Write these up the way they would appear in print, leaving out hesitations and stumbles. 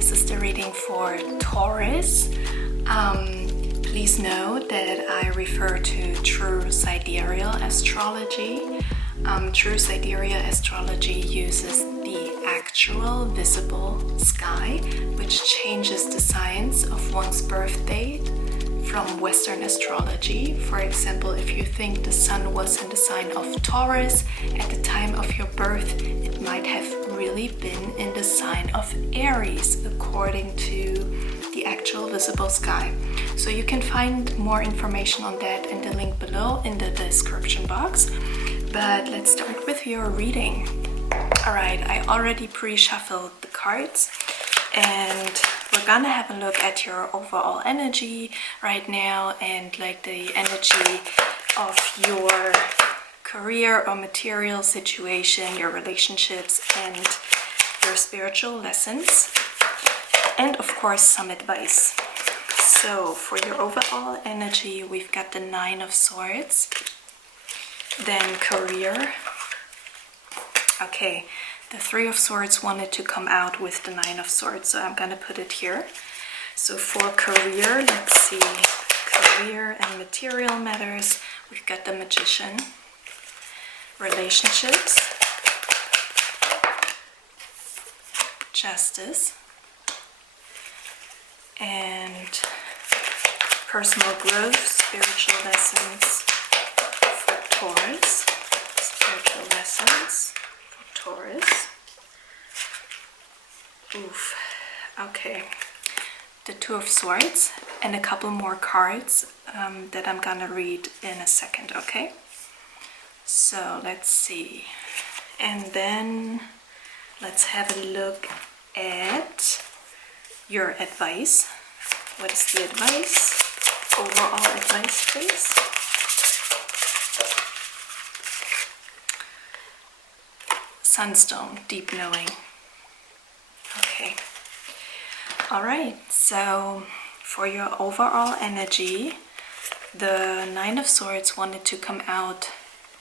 This is the reading for Taurus. Please note that I refer to true sidereal astrology. True sidereal astrology uses the actual visible sky, which changes the signs of one's birth date from Western astrology. For example, if you think the sun was in the sign of Taurus at the time of your birth, it might have really been in the sign of Aries according to the actual visible sky. So you can find more information on that in the link below in the description box. But let's start with your reading. Alright, I already pre-shuffled the cards and we're gonna have a look at your overall energy right now and like the energy of your career or material situation, your relationships, and your spiritual lessons, and of course some advice. So for your overall energy, we've got the Nine of Swords, then career. Okay, the Three of Swords wanted to come out with the Nine of Swords, so I'm gonna put it here. So for career, let's see, career and material matters, we've got the Magician. Relationships, Justice, and personal growth, spiritual lessons for Taurus. Spiritual lessons for Taurus. Oof. Okay. The Two of Swords and a couple more cards that I'm gonna read in a second, okay? So let's see. And then let's have a look at your advice. What is the advice? Overall advice, please. Sunstone, deep knowing. Okay. Alright, so for your overall energy, the Nine of Swords wanted to come out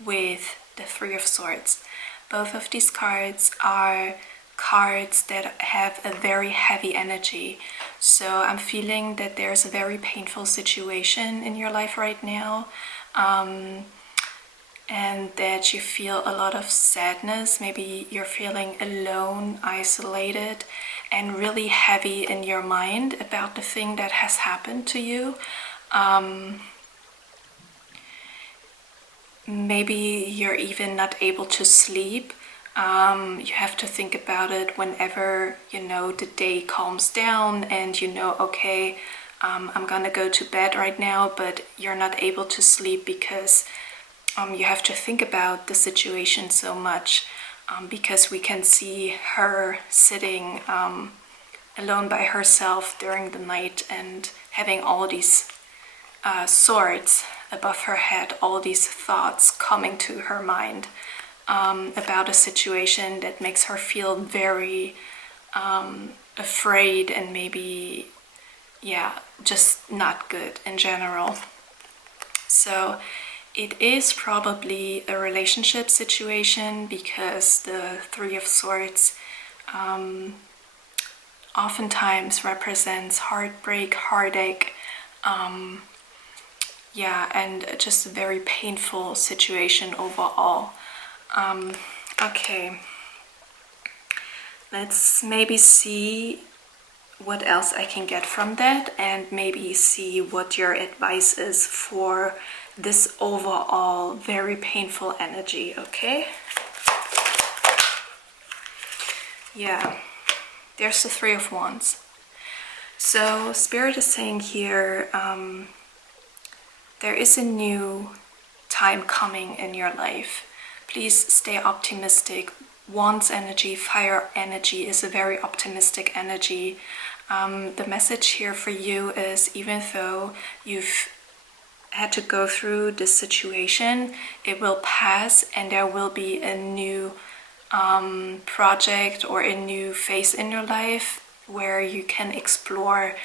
with the Three of Swords. Both of these cards are cards that have a very heavy energy. So I'm feeling that there's a very painful situation in your life right now, and that you feel a lot of sadness. Maybe you're feeling alone, isolated, and really heavy in your mind about the thing that has happened to you. Maybe you're even not able to sleep. You have to think about it whenever, the day calms down and okay, I'm gonna go to bed right now, but you're not able to sleep because you have to think about the situation so much, because we can see her sitting alone by herself during the night and having all these swords above her head, all these thoughts coming to her mind about a situation that makes her feel very afraid and maybe, just not good in general. So it is probably a relationship situation because the Three of Swords oftentimes represents heartbreak, heartache, and just a very painful situation overall. Okay, let's maybe see what else I can get from that and maybe see what your advice is for this overall very painful energy, okay? Yeah, there's the Three of Wands. So Spirit is saying here, there is a new time coming in your life. Please stay optimistic. Wands energy, fire energy is a very optimistic energy. The message here for you is, even though you've had to go through this situation, it will pass and there will be a new project or a new phase in your life where you can explore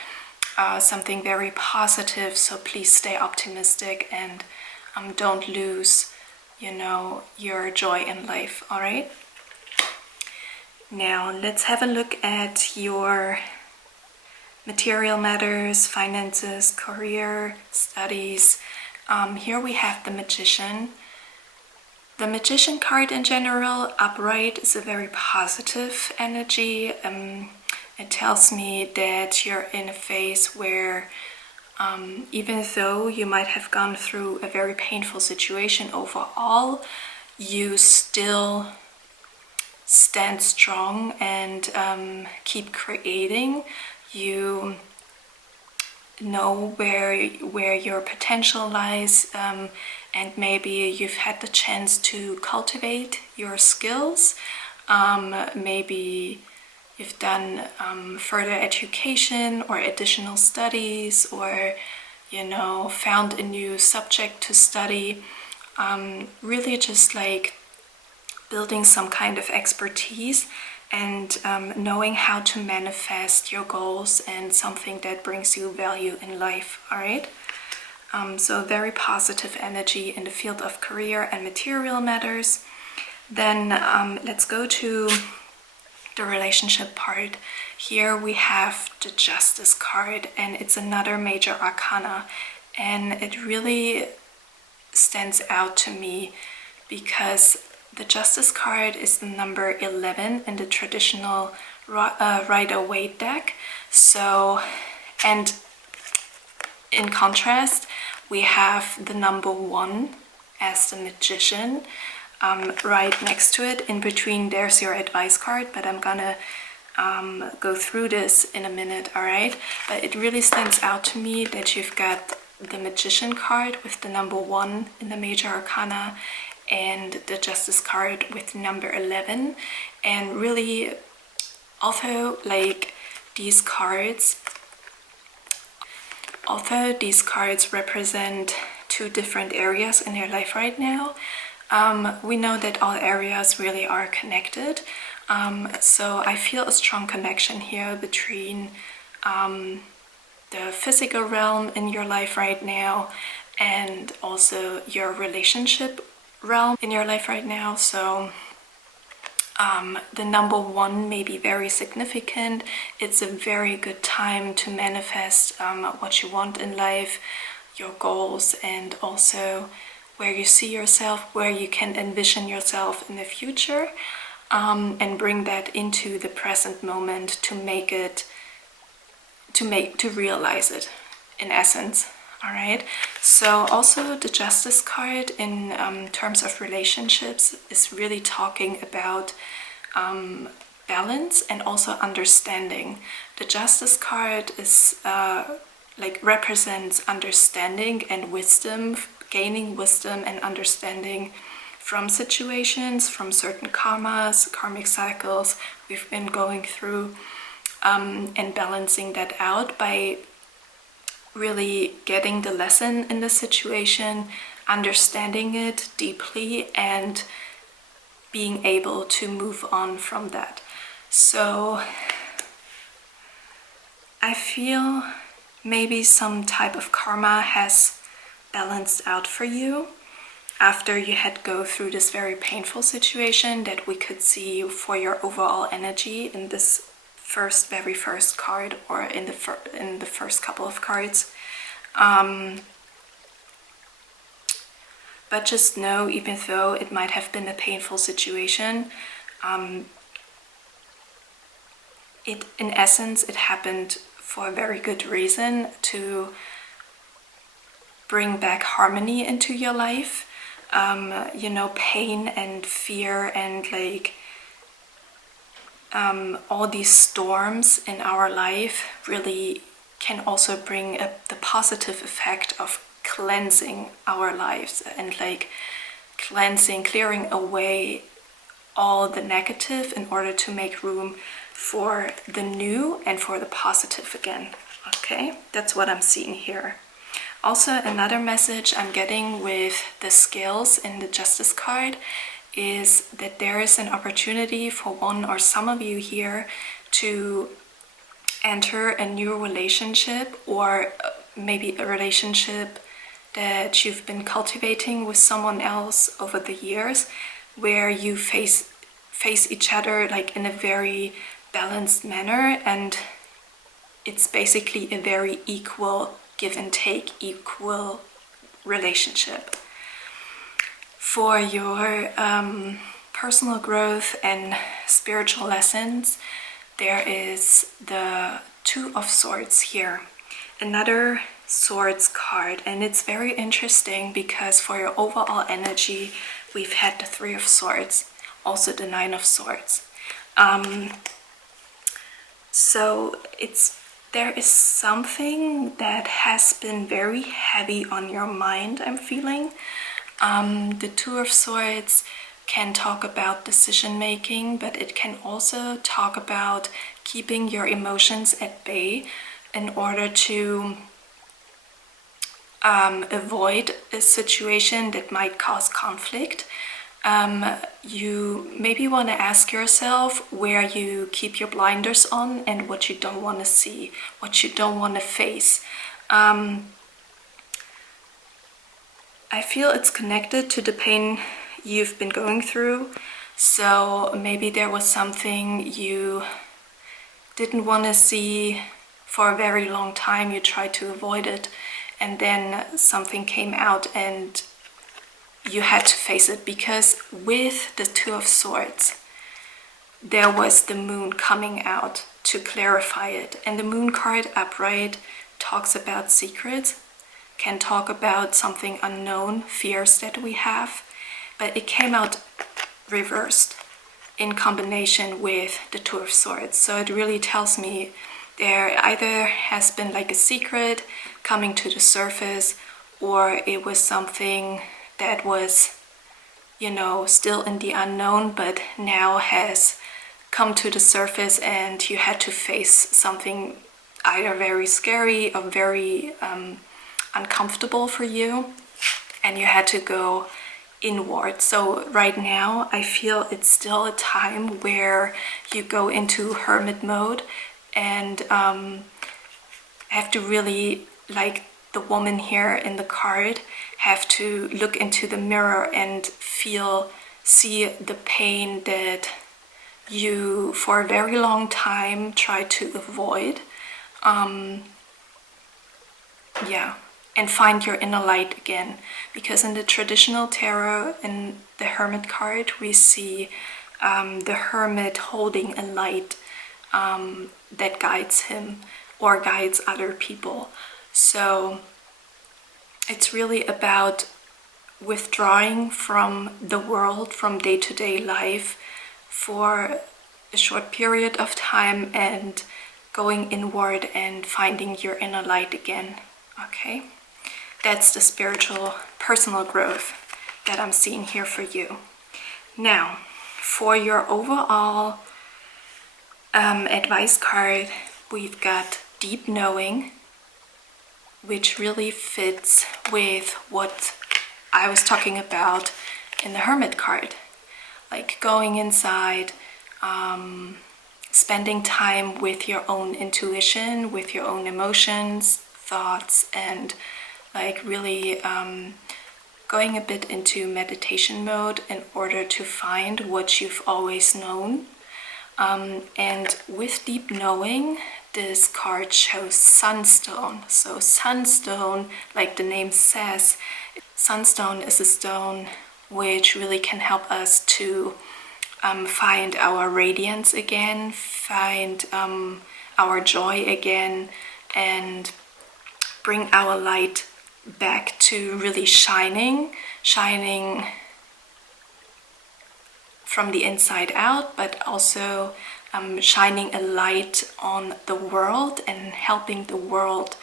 something very positive. So please stay optimistic and don't lose your joy in life. All right, now let's have a look at your material matters, finances, career, studies. Here we have the Magician. The Magician card in general, upright, is a very positive energy. It tells me that you're in a phase where even though you might have gone through a very painful situation overall, you still stand strong and keep creating. You know where your potential lies, and maybe you've had the chance to cultivate your skills. Maybe you've done further education or additional studies, or found a new subject to study. Really just like building some kind of expertise and knowing how to manifest your goals and something that brings you value in life. All right. So very positive energy in the field of career and material matters. Then let's go to the relationship part. Here we have the Justice card, and it's another major arcana, and it really stands out to me because the Justice card is the number 11 in the traditional Rider-Waite deck. So, and in contrast, we have the number 1 as the Magician. Right next to it, in between, there's your advice card, but I'm gonna go through this in a minute, all right? But it really stands out to me that you've got the Magician card with the number 1 in the major arcana and the Justice card with number 11. And really, although these cards represent 2 different areas in your life right now, we know that all areas really are connected. So I feel a strong connection here between the physical realm in your life right now and also your relationship realm in your life right now. So the number 1 may be very significant. It's a very good time to manifest what you want in life, your goals, and also where you see yourself, where you can envision yourself in the future, and bring that into the present moment to make it, to realize it, in essence. All right. So also the Justice card in terms of relationships is really talking about balance and also understanding. The Justice card is represents understanding and wisdom, gaining wisdom and understanding from situations, from certain karmic cycles we've been going through, and balancing that out by really getting the lesson in the situation, understanding it deeply, and being able to move on from that. So I feel maybe some type of karma has balanced out for you after you had go through this very painful situation that we could see for your overall energy in this very first card, or in the first couple of cards. But just know, even though it might have been a painful situation, in essence it happened for a very good reason, to bring back harmony into your life. Pain and fear and all these storms in our life really can also bring the positive effect of cleansing our lives and clearing away all the negative in order to make room for the new and for the positive again. Okay, that's what I'm seeing here. Also, another message I'm getting with the scales in the Justice card is that there is an opportunity for one or some of you here to enter a new relationship, or maybe a relationship that you've been cultivating with someone else over the years, where you face each other in a very balanced manner, and it's basically a very equal give and take, equal relationship. For your personal growth and spiritual lessons, there is the Two of Swords here, another Swords card, and it's very interesting because for your overall energy we've had the Three of Swords, also the Nine of Swords. So there is something that has been very heavy on your mind, I'm feeling. The Two of Swords can talk about decision making, but it can also talk about keeping your emotions at bay in order to avoid a situation that might cause conflict. You maybe want to ask yourself where you keep your blinders on and what you don't want to see, what you don't want to face. I feel it's connected to the pain you've been going through. So maybe there was something you didn't want to see for a very long time, you tried to avoid it, and then something came out and you had to face it, because with the Two of Swords there was the Moon coming out to clarify it. And the Moon card upright talks about secrets, can talk about something unknown, fears that we have, but it came out reversed in combination with the Two of Swords. So it really tells me there either has been like a secret coming to the surface, or it was something that was, you know, still in the unknown, but now has come to the surface and you had to face something either very scary or very uncomfortable for you, and you had to go inward. So right now I feel it's still a time where you go into hermit mode and have to really, like the woman here in the card, have to look into the mirror and see the pain that you for a very long time tried to avoid. And find your inner light again. Because in the traditional tarot, in the Hermit card, we see the hermit holding a light that guides him or guides other people. So it's really about withdrawing from the world, from day-to-day life for a short period of time and going inward and finding your inner light again. Okay, that's the spiritual personal growth that I'm seeing here for you. Now, for your overall advice card, we've got Deep Knowing, which really fits with what I was talking about in the Hermit card, like going inside, spending time with your own intuition, with your own emotions, thoughts, and like really going a bit into meditation mode in order to find what you've always known. And with Deep Knowing, this card shows Sunstone. So Sunstone, like the name says, Sunstone is a stone which really can help us to find our radiance again, find our joy again, and bring our light back to really shining from the inside out, but also shining a light on the world and helping the world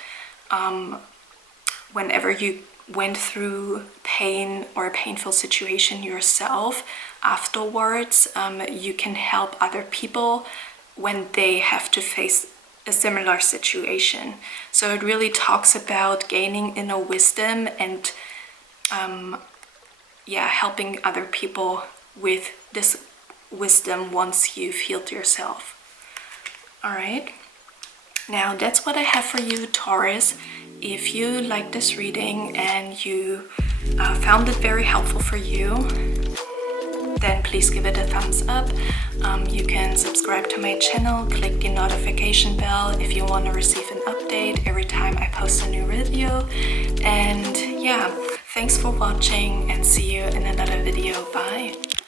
whenever you went through pain or a painful situation yourself. Afterwards, you can help other people when they have to face a similar situation. So it really talks about gaining inner wisdom and helping other people with this wisdom once you've healed yourself. All right, now that's what I have for you, Taurus. If you like this reading and you found it very helpful for you, then please give it a thumbs up. You can subscribe to my channel, click the notification bell if you want to receive an update every time I post a new video. And yeah, thanks for watching and see you in another video. Bye!